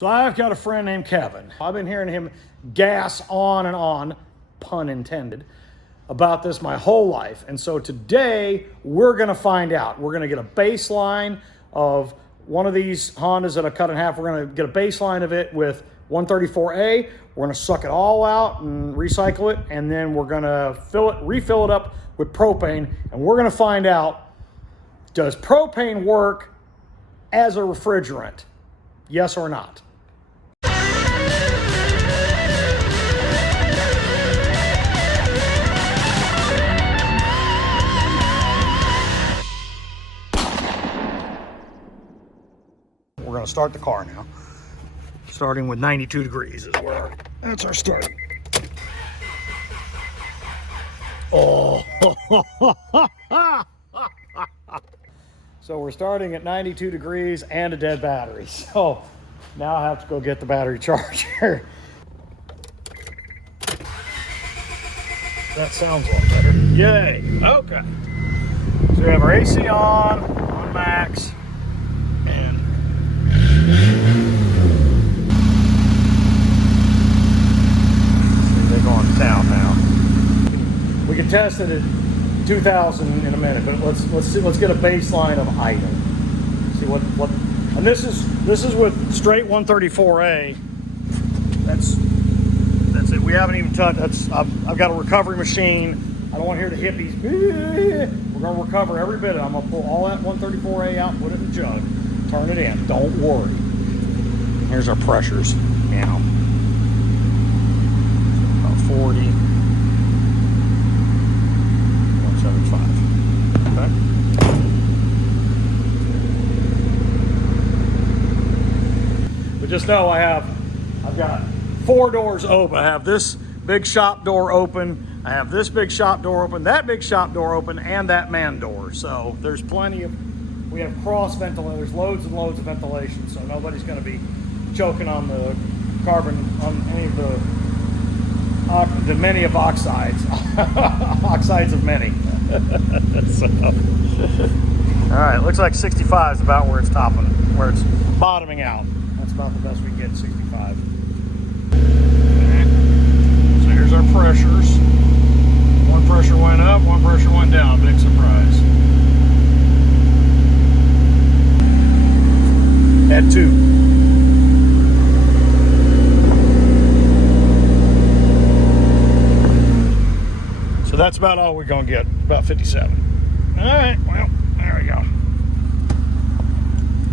So I've got a friend named Kevin. I've been hearing him gas on and on, pun intended, about this my whole life. And so today we're gonna find out. We're gonna get a baseline of one of these Hondas that I cut in half. We're gonna get a baseline of it with 134A. We're gonna suck it all out and recycle it. And then we're gonna refill it up with propane. And we're gonna find out, does propane work as a refrigerant? Yes or not? We're gonna start the car now. Starting with 92 degrees is where, that's our start. Oh, so we're starting at 92 degrees and a dead battery. So now I have to go get the battery charger. That sounds a lot better. Yay, okay. So we have our AC on max, and they're going to town now. We can test it at 2,000 in a minute, but let's get a baseline of idle. See what and this is with straight 134A. That's it. We haven't even touched. I've got a recovery machine. I don't want to hear the hippies. We're gonna recover every bit of it. I'm gonna pull all that 134A out, put it in the jug, turn it in. Don't worry. Here's our pressures now. About 40. 175. Okay. But just know I've got 4 doors open. I have this big shop door open. I have this big shop door open, that big shop door open, and that man door. So there's plenty of, we have cross ventilation. There's loads and loads of ventilation. So nobody's going to be choking on the carbon, on any of the many of oxides. Oxides of many. So, all right, looks like 65 is about where it's topping, where it's bottoming out. That's about the best we can get, 65. Okay. So here's our pressures. One pressure went up, one pressure went down. Big surprise. At 2. So that's about all we're gonna get, about 57. All right, well, there we go.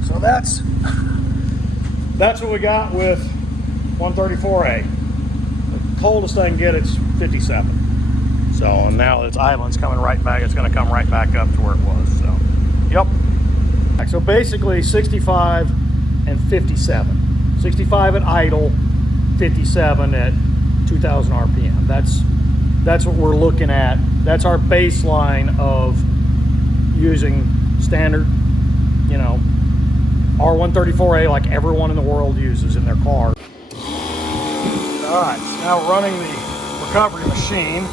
So that's what we got with 134A. The coldest I can get, it's 57. So, and now it's idling's coming right back. It's gonna come right back up to where it was, so. Yep. So basically 65 and 57. 65 at idle, 57 at 2,000 RPM. That's what we're looking at. That's our baseline of using standard, you know, R134A like everyone in the world uses in their car. All right, so now we're running the recovery machine,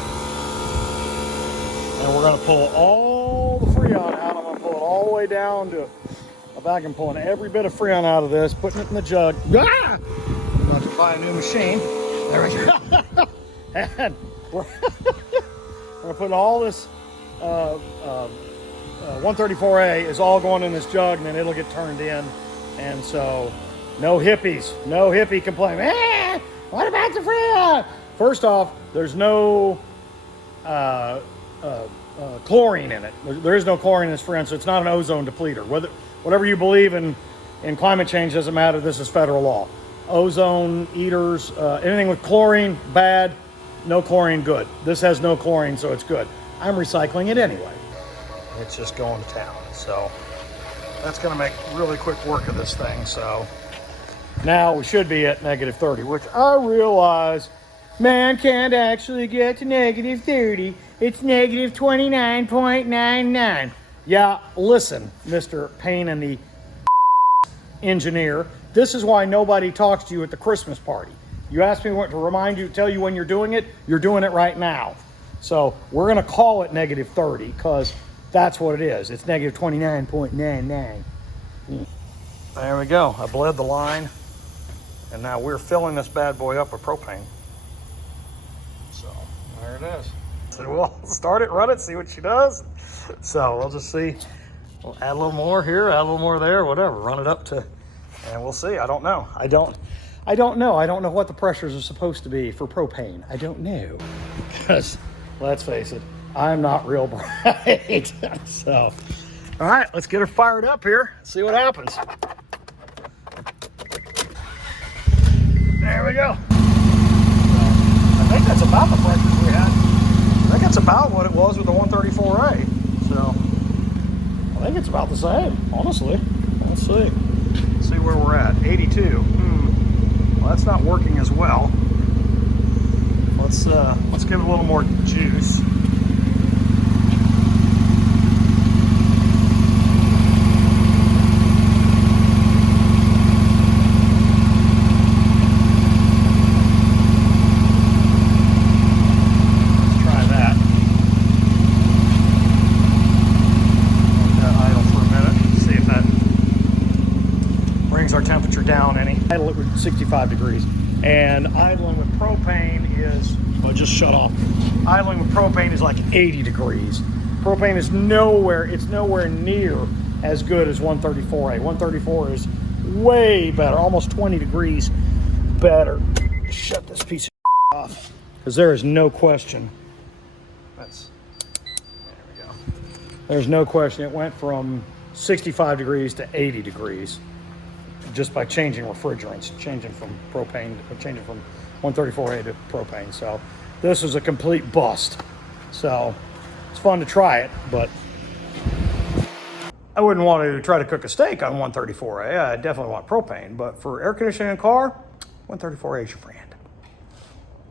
and we're gonna pull all the Freon out. I'm gonna pull it all the way down to a vacuum, pulling every bit of Freon out of this, putting it in the jug. Ah! I'm about to buy a new machine. There we go. And we're gonna put all this 134A is all going in this jug, and then it'll get turned in. And so, no hippies, no hippie complaint. What about the Freon? First off, there's no chlorine in it. There is no chlorine in this Freon, so it's not an ozone depleter. Whatever you believe in climate change doesn't matter. This is federal law. Ozone eaters, anything with chlorine, bad. No chlorine, good. This has no chlorine, so it's good. I'm recycling it anyway. It's just going to town. So that's gonna make really quick work of this thing. So now we should be at -30, which I realize man can't actually get to -30. It's -29.99. Yeah, listen, Mr. Payne and the engineer, this is why nobody talks to you at the Christmas party. You asked me what to remind you, tell you when you're doing it right now. So we're gonna call it -30 because that's what it is. It's -29.99. There we go. I bled the line. And now we're filling this bad boy up with propane. So there it is. So we'll start it, run it, see what she does. So we'll just see. We'll add a little more here, add a little more there, whatever. Run it up to, and we'll see. I don't know. I don't know. I don't know what the pressures are supposed to be for propane. I don't know. Because let's face it, I'm not real bright. So, all right, let's get her fired up here. See what happens. There we go. I think that's about the pressures we had. I think that's about what it was with the 134A. So I think it's about the same, honestly. Let's see. Let's see where we're at. 82. Well, that's not working as well. Let's give it a little more juice. Our temperature down any. Idle it with 65 degrees. And idling with propane is, well, just shut off. Idling with propane is like 80 degrees. Propane is nowhere near as good as 134A. 134 is way better, almost 20 degrees better. Shut this piece of off, because there is no question. There we go. There's no question it went from 65 degrees to 80 degrees. Just by changing refrigerants, changing from 134A to propane. So this is a complete bust. So it's fun to try it, but I wouldn't want to try to cook a steak on 134A. I definitely want propane, but for air conditioning in a car, 134A is your friend.